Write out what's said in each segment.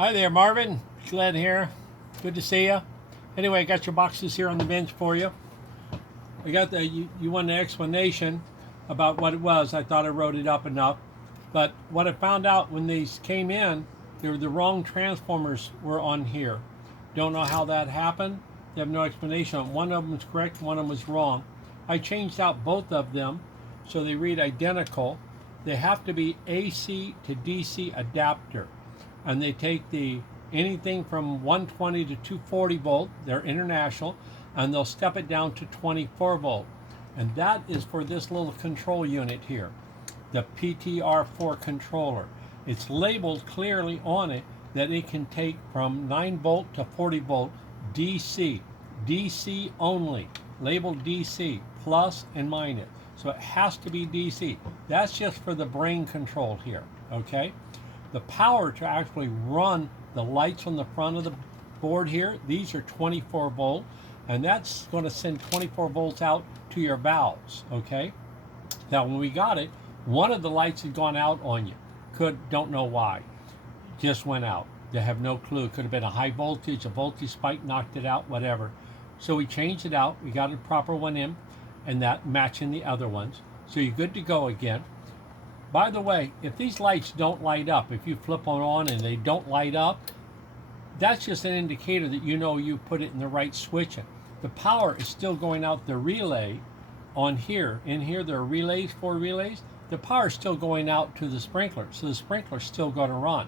Hi there, Marvin. Glenn here. Good to see you. Anyway, I got your boxes here on the bench for you. I got you wanted an explanation about what it was. I thought I wrote it up enough. But what I found out when these came in, the wrong transformers were on here. Don't know how that happened. They have no explanation. One of them was correct, one of them was wrong. I changed out both of them so they read identical. They have to be AC to DC adapter. And they take anything from 120 to 240 volt, they're international, and they'll step it down to 24 volt. And that is for this little control unit here, the PTR4 controller. It's labeled clearly on it that it can take from 9 volt to 40 volt DC. DC only, labeled DC, plus and minus. So it has to be DC. That's just for the brain control here, okay? The power to actually run the lights on the front of the board here, these are 24 volt, and that's going to send 24 volts out to your valves, okay? Now when we got it, one of the lights had gone out on you. Don't know why. Just went out. They have no clue. Could have been a high voltage, a voltage spike knocked it out, whatever. So we changed it out. We got a proper one in, and that matching the other ones. So you're good to go again. By the way, if these lights don't light up, if you flip them on and they don't light up, that's just an indicator that you know you put it in the right switching. The power is still going out the relay on here. In here there are relays, 4 relays. The power is still going out to the sprinkler, so the sprinkler's still going to run.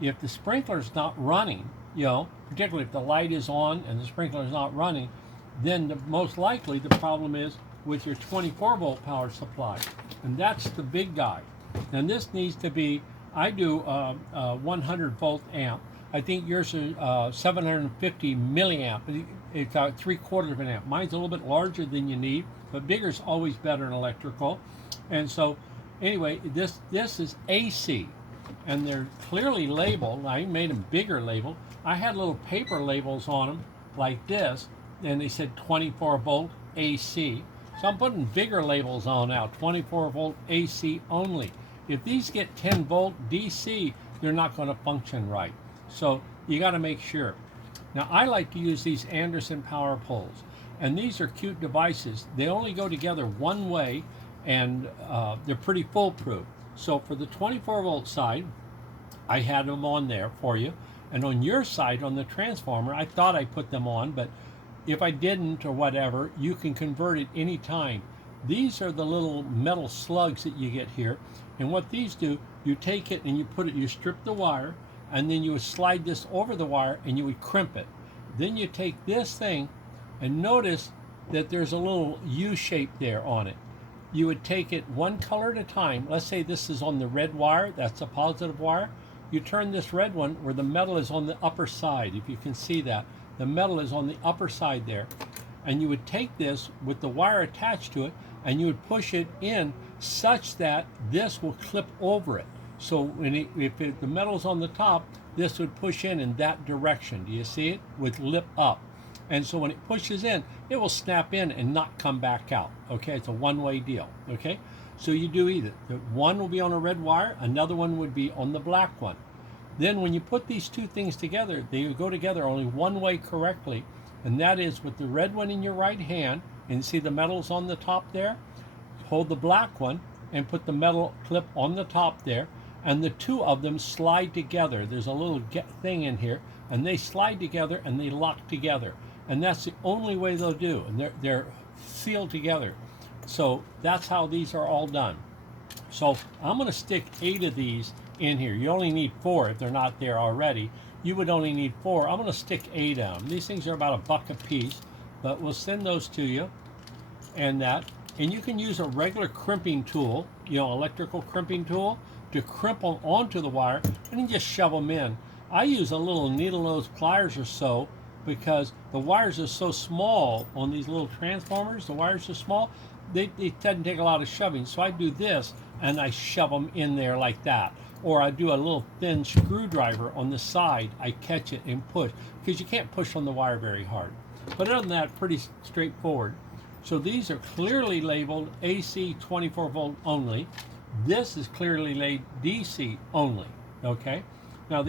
If the sprinkler's not running, particularly if the light is on and the sprinkler's not running, then most likely the problem is with your 24 volt power supply, and that's the big guy. And this needs to be, I do 100 volt amp. I think yours is 750 milliamp. It's 3/4 of an amp. Mine's a little bit larger than you need, but bigger is always better in electrical. And so anyway, this is AC, and they're clearly labeled. I made them bigger labeled. I had little paper labels on them like this, and they said 24 volt AC. So I'm putting bigger labels on now, 24 volt AC only. If these get 10 volt DC, they're not going to function right. So you got to make sure. Now I like to use these Anderson power poles, and these are cute devices. They only go together one way, and they're pretty foolproof. So for the 24 volt side, I had them on there for you, and on your side, on the transformer, I thought I put them on, but if I didn't or whatever, you can convert it anytime. These are the little metal slugs that you get here. And what these do, you take it and you strip the wire, and then you would slide this over the wire and you would crimp it. Then you take this thing and notice that there's a little U shape there on it. You would take it one color at a time. Let's say this is on the red wire, that's a positive wire. You turn this red one where the metal is on the upper side, if you can see that. The metal is on the upper side there, and you would take this with the wire attached to it and you would push it in such that this will clip over it. So if the metal's on the top, this would push in that direction. Do you see it? With lip up. And so when it pushes in, it will snap in and not come back out. Okay, it's a one-way deal. Okay, so you do either. One will be on a red wire, another one would be on the black one. Then when you put these two things together, they go together only one way correctly, and that is with the red one in your right hand, and see the metal's on the top there? Hold the black one and put the metal clip on the top there, and the two of them slide together. There's a little thing in here, and they slide together and they lock together. And that's the only way they'll do, and they're sealed together. So that's how these are all done. So I'm going to stick 8 of these in here. You only need 4 if they're not there already. You would only need 4. I'm going to stick 8 of them. These things are about $1 a piece, but we'll send those to you. And you can use a regular crimping tool, electrical crimping tool, to crimp them onto the wire and then just shove them in. I use a little needle nose pliers or so, because the wires are so small on these little transformers. The wires are small. It doesn't take a lot of shoving. So I do this and I shove them in there like that. Or I do a little thin screwdriver on the side. I catch it and push, because you can't push on the wire very hard. But other than that, pretty straightforward. So these are clearly labeled AC 24 volt only. This is clearly labeled DC only. Okay. Now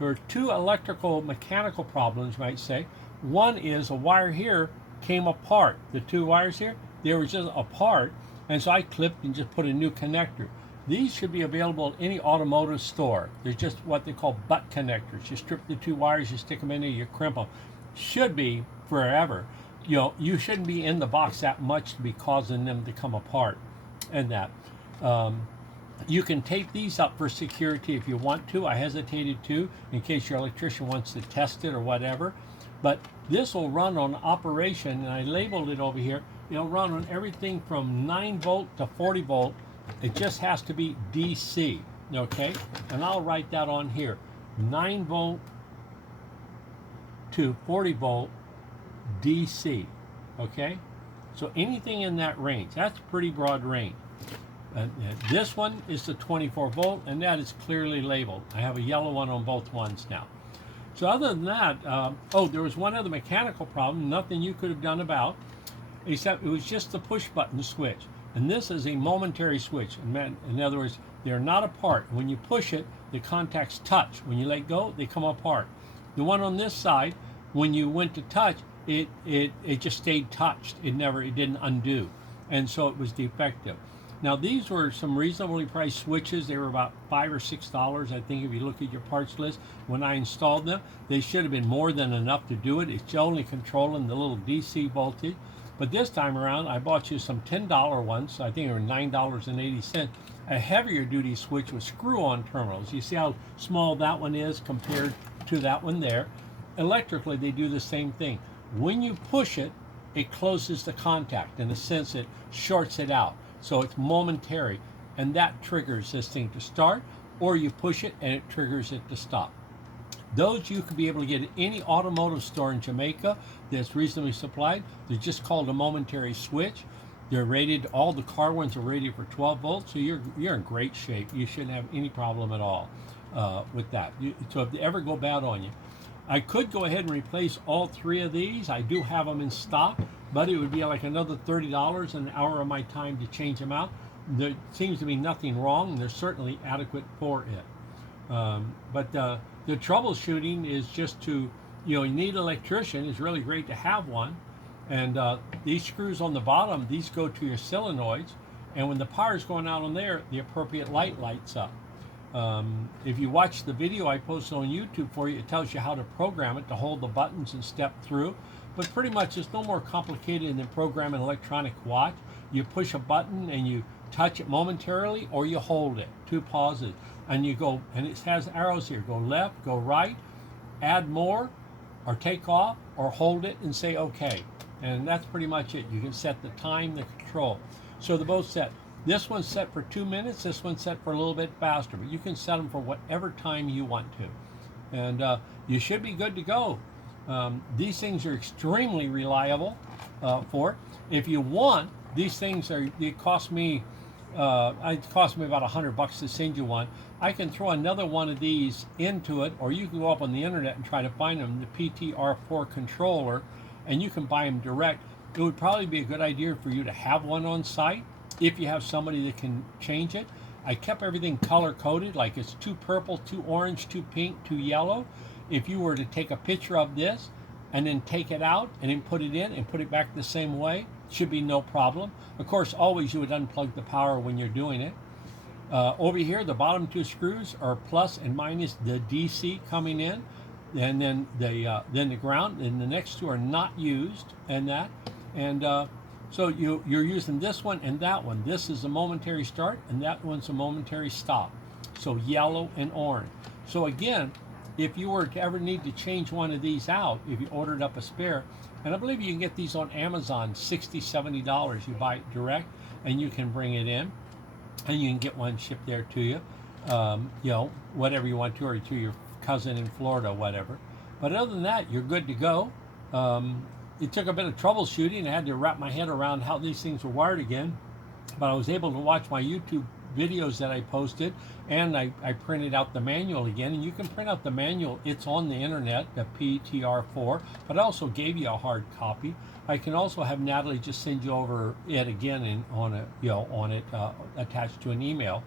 there are two electrical mechanical problems, you might say. One is a wire here came apart. The two wires here, they were just apart, and so I clipped and just put a new connector. These should be available at any automotive store. They're just what they call butt connectors. You strip the two wires, you stick them in there, you crimp them. Should be forever. You know, you shouldn't be in the box that much to be causing them to come apart and that. You can tape these up for security if you want to. I hesitated to, in case your electrician wants to test it or whatever. But this will run on operation, and I labeled it over here. It'll run on everything from 9 volt to 40 volt. It just has to be DC, okay? And I'll write that on here. 9 volt to 40 volt DC, okay? So anything in that range, that's pretty broad range. This one is the 24 volt, and that is clearly labeled. I have a yellow one on both ones now. So other than that, oh, there was one other mechanical problem, nothing you could have done about, except it was just the push button switch. And this is a momentary switch. In other words, they're not apart. When you push it, the contacts touch. When you let go, they come apart. The one on this side, when you went to touch, it just stayed touched. It didn't undo. And so it was defective. Now these were some reasonably priced switches. They were about $5 or $6, I think, if you look at your parts list. When I installed them, they should have been more than enough to do it. It's only controlling the little DC voltage. But this time around, I bought you some $10 ones. I think they were $9.80. A heavier duty switch with screw-on terminals. You see how small that one is compared to that one there. Electrically, they do the same thing. When you push it, it closes the contact. In a sense, it shorts it out. So it's momentary, and that triggers this thing to start, or you push it and it triggers it to stop. Those you could be able to get at any automotive store in Jamaica that's reasonably supplied. They're just called a momentary switch. They're rated, all the car ones are rated for 12 volts, so you're in great shape. You shouldn't have any problem at all with that. So if they ever go bad on you, I could go ahead and replace all 3 of these. I do have them in stock, but it would be like another $30 an hour of my time to change them out. There seems to be nothing wrong, and they're certainly adequate for it. But the troubleshooting is just to, you need an electrician. It's really great to have one. And these screws on the bottom, these go to your solenoids. And when the power is going out on there, the appropriate light lights up. If you watch the video I posted on YouTube for you, it tells you how to program it to hold the buttons and step through. But pretty much it's no more complicated than programming an electronic watch. You push a button and you touch it momentarily, or you hold it, 2 pauses, and you go, and it has arrows here, go left, go right, add more, or take off, or hold it and say okay. And that's pretty much it. You can set the time, the control. So they're both set. This one's set for 2 minutes, this one's set for a little bit faster, but you can set them for whatever time you want to. And you should be good to go. These things are extremely reliable for it. If you want, these things it cost me about $100 to send you one. I can throw another one of these into it, or you can go up on the internet and try to find them, the PTR4 controller, and you can buy them direct. It would probably be a good idea for you to have one on site if you have somebody that can change it. I kept everything color coded, like it's 2 purple, 2 orange, 2 pink, 2 yellow. If you were to take a picture of this and then take it out and then put it in and put it back the same way, should be no problem. Of course, always you would unplug the power when you're doing it. Over here, the bottom 2 screws are plus and minus the DC coming in, and then the ground, and the next 2 are not used, and that. And so you're using this one and that one. This is a momentary start, and that one's a momentary stop. So yellow and orange. So again, if you were to ever need to change one of these out, if you ordered up a spare, and I believe you can get these on Amazon, $60, $70. You buy it direct, and you can bring it in, and you can get one shipped there to you, whatever you want to, or to your cousin in Florida, whatever. But other than that, you're good to go. It took a bit of troubleshooting. I had to wrap my head around how these things were wired again, but I was able to watch my YouTube videos that I posted, and I printed out the manual again, and you can print out the manual. It's on the internet, the PTR4, but I also gave you a hard copy. I can also have Natalie just send you over it again and on it attached to an email.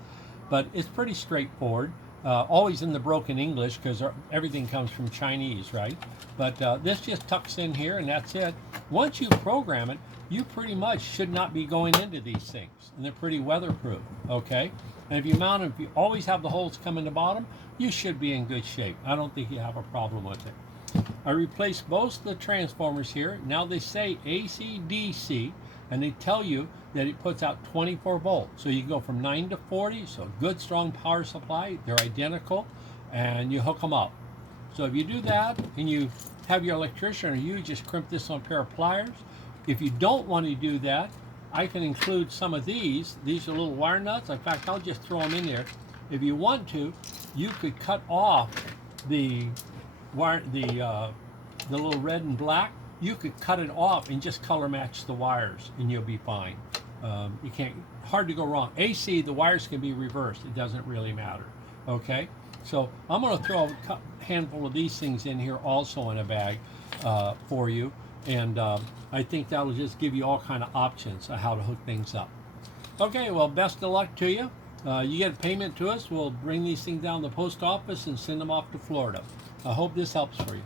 But it's pretty straightforward. always in the broken English because everything comes from Chinese, right? But this just tucks in here and that's it. Once you program it, you pretty much should not be going into these things, and they're pretty weatherproof, okay? And if you mount them, if you always have the holes come in the bottom, you should be in good shape. I don't think you have a problem with it. I replaced both the transformers here. Now they say AC DC, and they tell you that it puts out 24 volts. So you go from 9 to 40, so good strong power supply. They're identical, and you hook them up. So if you do that and you have your electrician or you just crimp this on a pair of pliers, if you don't want to do that, I can include some of these. These are little wire nuts. In fact, I'll just throw them in there. If you want to, you could cut off the wire, the little red and black. You could cut it off and just color match the wires, and you'll be fine. You can't, hard to go wrong. AC, the wires can be reversed. It doesn't really matter. Okay, so I'm going to throw a handful of these things in here also in a bag for you, and I think that'll just give you all kind of options on how to hook things up. Okay, well, best of luck to you. You get a payment to us. We'll bring these things down to the post office and send them off to Florida. I hope this helps for you.